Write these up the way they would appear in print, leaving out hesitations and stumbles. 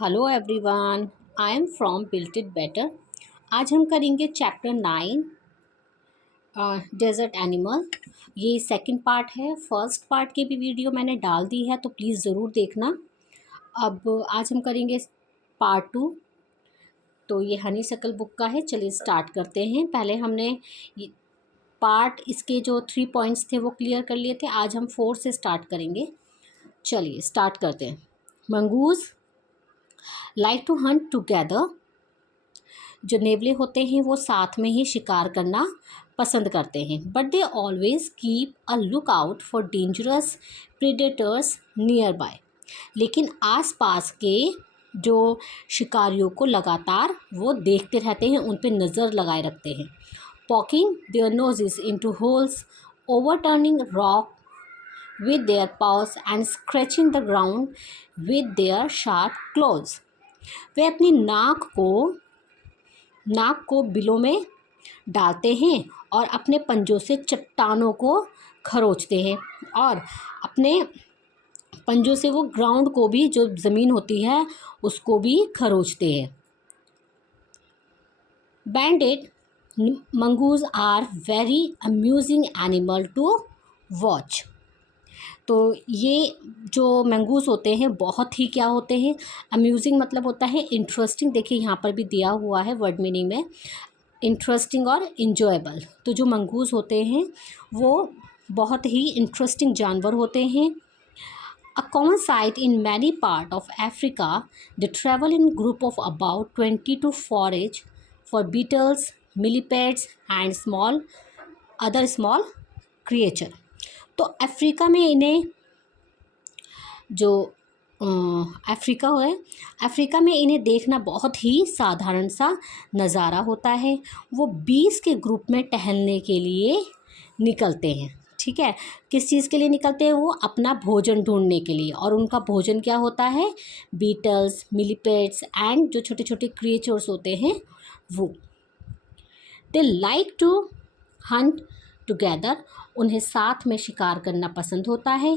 Hello everyone, I am from built it better. आज हम करेंगे चैप्टर 9 डेजर्ट एनिमल। ये सेकंड पार्ट है। फर्स्ट पार्ट की भी वीडियो मैंने डाल दी है, तो प्लीज़ ज़रूर देखना। अब आज हम करेंगे पार्ट 2। तो ये हनी शकल बुक का है। चलिए स्टार्ट करते हैं। पहले हमने पार्ट इसके जो 3 पॉइंट्स थे वो क्लियर कर लिए थे। आज हम 4 से स्टार्ट करेंगे। चलिए स्टार्ट करते हैं। Mongoose like to hunt together. जो नेवले होते हैं वो साथ में ही शिकार करना पसंद करते हैं, but they always keep a look out for dangerous predators near by. लेकिन आसपास के जो शिकारियों को लगातार वो देखते रहते हैं, उन पर नज़र लगाए रखते हैं। Poking their noses into holes, overturning rock with their paws and scratching the ground with their sharp claws। वे अपनी नाक को बिलों में डालते हैं और अपने पंजों से चट्टानों को खरोचते हैं, और अपने पंजों से वो ग्राउंड को भी, जो ज़मीन होती है, उसको भी खरोचते हैं। Banded mongoose are very amusing animal to watch. तो ये जो मंगूस होते हैं बहुत ही क्या होते हैं, अम्यूजिंग मतलब होता है इंटरेस्टिंग। देखिए यहाँ पर भी दिया हुआ है वर्ड मीनिंग में, इंटरेस्टिंग और इंजॉयबल। तो जो मंगूस होते हैं वो बहुत ही इंटरेस्टिंग जानवर होते हैं। A common sight in many part of Africa, they travel in group of about 20 to forage for beetles, millipedes and other small creature. तो अफ्रीका में इन्हें जो अफ्रीका है, अफ्रीका में इन्हें देखना बहुत ही साधारण सा नज़ारा होता है। वो 20 के ग्रुप में टहलने के लिए निकलते हैं। ठीक है, किस चीज़ के लिए निकलते हैं? वो अपना भोजन ढूंढने के लिए। और उनका भोजन क्या होता है? बीटल्स, मिलीपेड्स एंड जो छोटे छोटे क्रिएचर्स होते हैं वो। They like to hunt together. उन्हें साथ में शिकार करना पसंद होता है।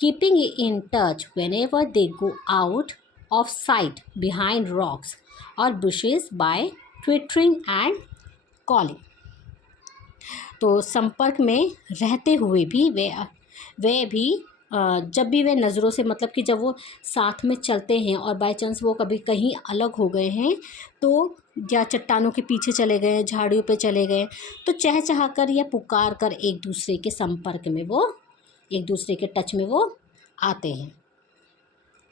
Keeping in touch whenever they go out of sight behind rocks और bushes by twittering and calling. तो संपर्क में रहते हुए भी वे भी जब भी वे नज़रों से, मतलब कि जब वो साथ में चलते हैं और बाय चांस वो कभी कहीं अलग हो गए हैं, तो या चट्टानों के पीछे चले गए, झाड़ियों पे चले गए, तो चहचहा कर या पुकार कर एक दूसरे के संपर्क में वो, एक दूसरे के टच में वो आते हैं।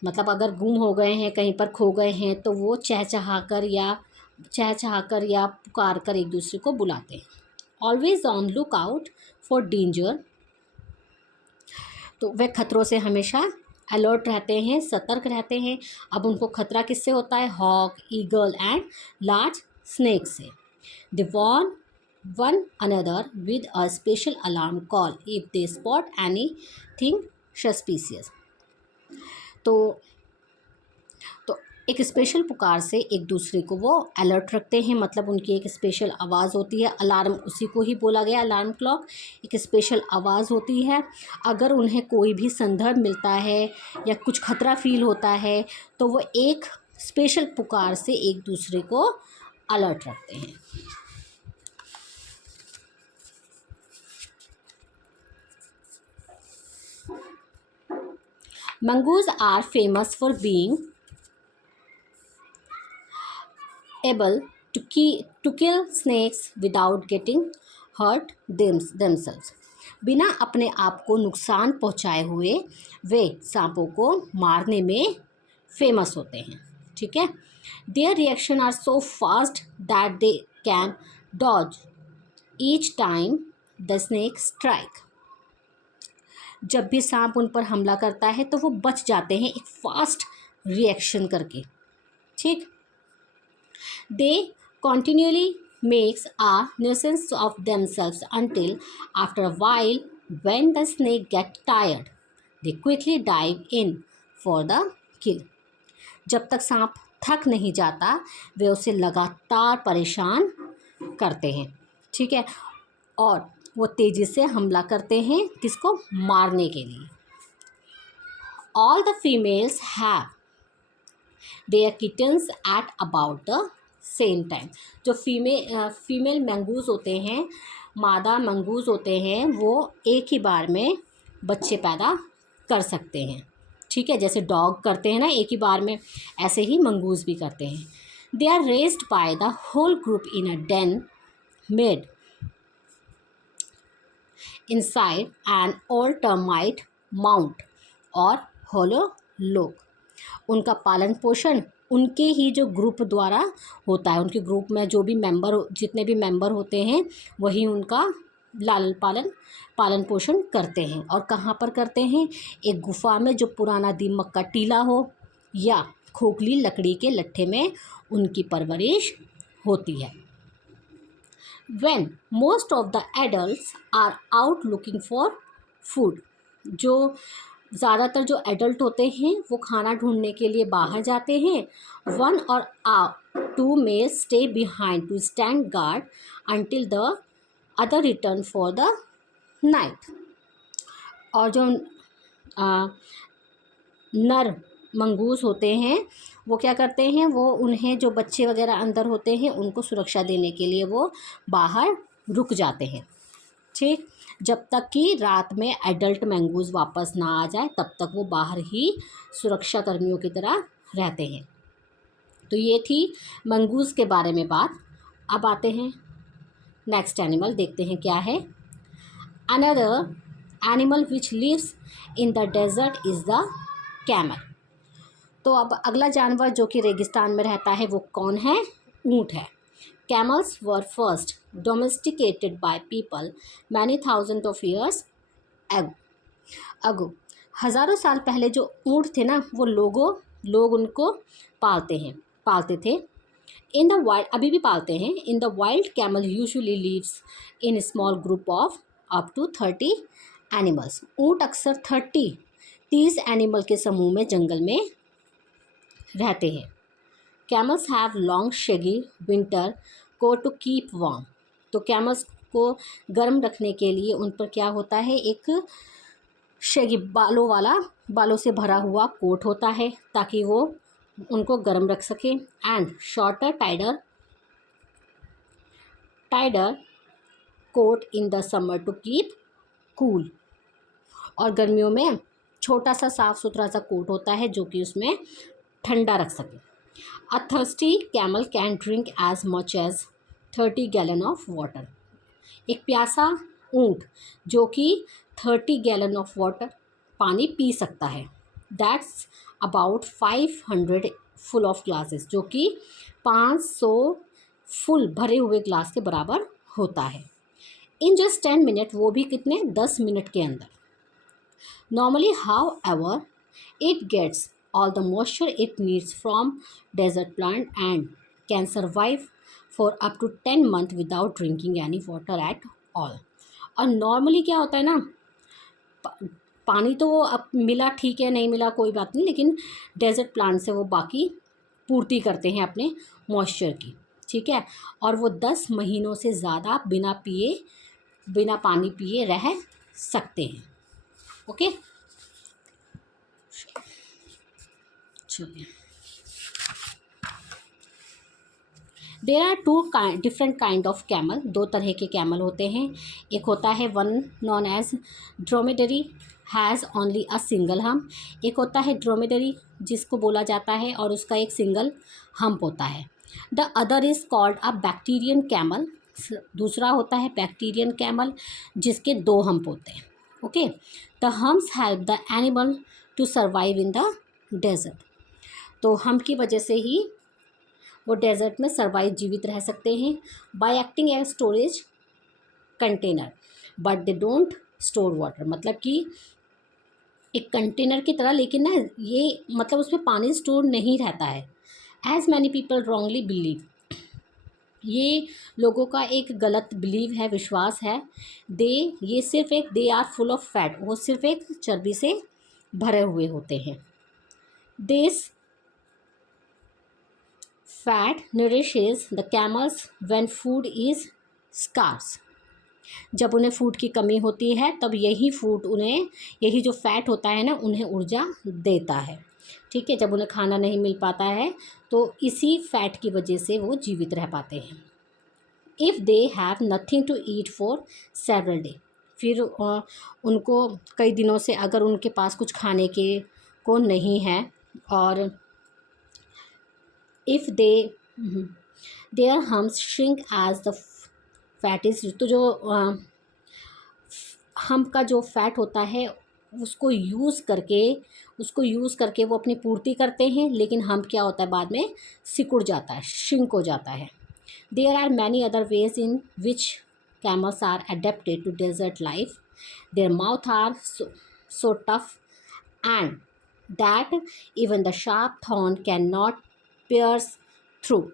मतलब अगर गुम हो गए हैं, कहीं पर खो गए हैं, तो वो चहचहा कर या पुकार कर एक दूसरे को बुलाते हैं। Always on look out for danger. तो वे खतरों से हमेशा अलर्ट रहते हैं, सतर्क रहते हैं। अब उनको खतरा किससे होता है? Hawk, eagle and large snake से। They warn one another with a special alarm call if they spot anything suspicious. तो एक स्पेशल पुकार से एक दूसरे को वो अलर्ट रखते हैं। मतलब उनकी एक स्पेशल आवाज़ होती है, अलार्म, उसी को ही बोला गया अलार्म क्लॉक। एक स्पेशल आवाज़ होती है। अगर उन्हें कोई भी संदर्भ मिलता है या कुछ खतरा फील होता है, तो वो एक स्पेशल पुकार से एक दूसरे को अलर्ट रखते हैं। Mongoose are famous for being able to kill snakes without getting hurt themselves। बिना अपने आप को नुकसान पहुंचाए हुए वे सांपों को मारने में फेमस होते हैं। ठीक है, their reaction are so fast that they can dodge each time the snake strike. जब भी सांप उन पर हमला करता है तो वो बच जाते हैं एक फास्ट रिएक्शन करके। ठीक, they continually makes a nuisance of themselves until after a while, when the snake get tired, they quickly dive in for the kill। जब तक सांप थक नहीं जाता वे उसे लगातार परेशान करते हैं। ठीक है, और वो तेज़ी से हमला करते हैं, किसको? मारने के लिए। All the females have their kittens at about the same time. जो फीमेल मंगूज़ होते हैं, मादा मंगूज़ होते हैं, वो एक ही बार में बच्चे पैदा कर सकते हैं। ठीक है, जैसे डॉग करते हैं ना एक ही बार में, ऐसे ही मंगूज़ भी करते हैं। They are raised by the whole group in a den made inside an old termite mound और hollow log। उनका पालन पोषण उनके ही जो ग्रुप द्वारा होता है, उनके ग्रुप में जो भी मेंबर, जितने भी मेंबर होते हैं, वही उनका लालन पालन पोषण करते हैं। और कहाँ पर करते हैं? एक गुफा में जो पुराना दीमक का टीला हो या खोखली लकड़ी के लट्ठे में उनकी परवरिश होती है। When most of the adults are out looking for food, जो ज़्यादातर जो एडल्ट होते हैं वो खाना ढूंढने के लिए बाहर जाते हैं। 1 or 2 may stay behind to stand guard until the other return for the night। और जो नर मंगूस होते हैं वो क्या करते हैं, वो उन्हें जो बच्चे वगैरह अंदर होते हैं उनको सुरक्षा देने के लिए वो बाहर रुक जाते हैं। ठीक, जब तक कि रात में एडल्ट मंगूस वापस ना आ जाए तब तक वो बाहर ही सुरक्षा कर्मियों की तरह रहते हैं। तो ये थी मंगूस के बारे में बात। अब आते हैं नेक्स्ट एनिमल, देखते हैं क्या है। Another animal which lives in the desert is the camel. तो अब अगला जानवर जो कि रेगिस्तान में रहता है वो कौन है? ऊँट है। Camels were first domesticated by people many thousand of years ago. हज़ारों साल पहले जो ऊँट थे ना, वो लोग उनको पालते थे। इन द वाइल्ड, अभी भी पालते हैं। In the wild camel usually lives in small group of up to 30 animals. ऊँट अक्सर 30 एनिमल के समूह में जंगल में रहते हैं। Camels have long shaggy winter coat to keep warm. तो कैमल्स को गर्म रखने के लिए उन पर क्या होता है, एक शेगी बालों से भरा हुआ कोट होता है ताकि वो उनको गर्म रख सके। And shorter tidier coat in the summer to keep cool. और गर्मियों में छोटा सा साफ सुथरा सा कोट होता है जो कि उसमें ठंडा रख सके। A thirsty camel can drink as much as 30 gallon of water. एक प्यासा ऊँट जो कि 30 गैलन ऑफ वाटर पानी पी सकता है। That's about 500 full of glasses, जो कि 500 फुल भरे हुए ग्लास के बराबर होता है। इन जस्ट 10 मिनट, वो भी कितने? 10 मिनट के अंदर। Normally, however, it gets all the moisture it needs from desert plant and can survive for up to 10 months without drinking any water at all। और नॉर्मली क्या होता है ना, पानी तो अब मिला ठीक है, नहीं मिला कोई बात नहीं, लेकिन डेजर्ट प्लांट से वो बाकी पूर्ति करते हैं अपने मॉइस्चर की। ठीक है, और वो 10 महीनों से ज़्यादा बिना पानी पिए रह सकते हैं। ओके, चलिए। There are 2 different kind of camel. 2 तरह के कैमल होते हैं। एक होता है one known as dromedary has only a single hump. एक होता है ड्रोमेडरी जिसको बोला जाता है और उसका एक सिंगल हम्प होता है। The other is called a Bactrian camel. दूसरा होता है बैक्टीरियन कैमल जिसके 2 हम्प होते हैं। Okay, the humps help the animal to survive in the desert. तो हम्प की वजह से ही वो डेजर्ट में जीवित रह सकते हैं। By acting as storage container but they don't store water. मतलब कि एक कंटेनर की तरह, लेकिन ना ये मतलब उसमें पानी स्टोर नहीं रहता है। As many people wrongly believe, ये लोगों का एक गलत बिलीव है, विश्वास है। They are full of fat, वो सिर्फ एक चर्बी से भरे हुए होते हैं। This fat nourishes the camels when food is scarce. जब उन्हें फूड की कमी होती है तब यही जो फैट होता है ना, उन्हें ऊर्जा देता है। ठीक है, जब उन्हें खाना नहीं मिल पाता है तो इसी फैट की वजह से वो जीवित रह पाते हैं। If they have nothing to eat for several day, फिर उनको कई दिनों से अगर उनके पास कुछ खाने के को नहीं है, और if they their humps shrink as the fat is, तो जो हम का जो फैट होता है उसको यूज़ करके वो अपनी पूर्ति करते हैं, लेकिन हम क्या होता है बाद में सिकुड़ जाता है, श्रिंक हो जाता है। There are many other ways in which camels are adapted to desert life. Their mouth are so tough and that even the sharp thorn cannot pierce through।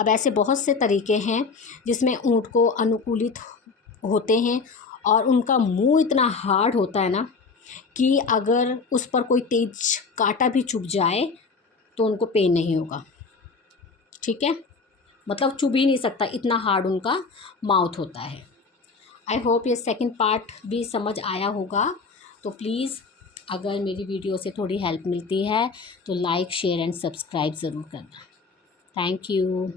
अब ऐसे बहुत से तरीके हैं जिसमें ऊँट को अनुकूलित होते हैं, और उनका मुंह इतना हार्ड होता है ना कि अगर उस पर कोई तेज कांटा भी चुभ जाए तो उनको पेन नहीं होगा। ठीक है, मतलब चुभ ही नहीं सकता, इतना हार्ड उनका माउथ होता है। आई होप ये सेकंड पार्ट भी समझ आया होगा। तो प्लीज़ अगर मेरी वीडियो से थोड़ी हेल्प मिलती है तो लाइक शेयर एंड सब्सक्राइब ज़रूर करना। Thank you.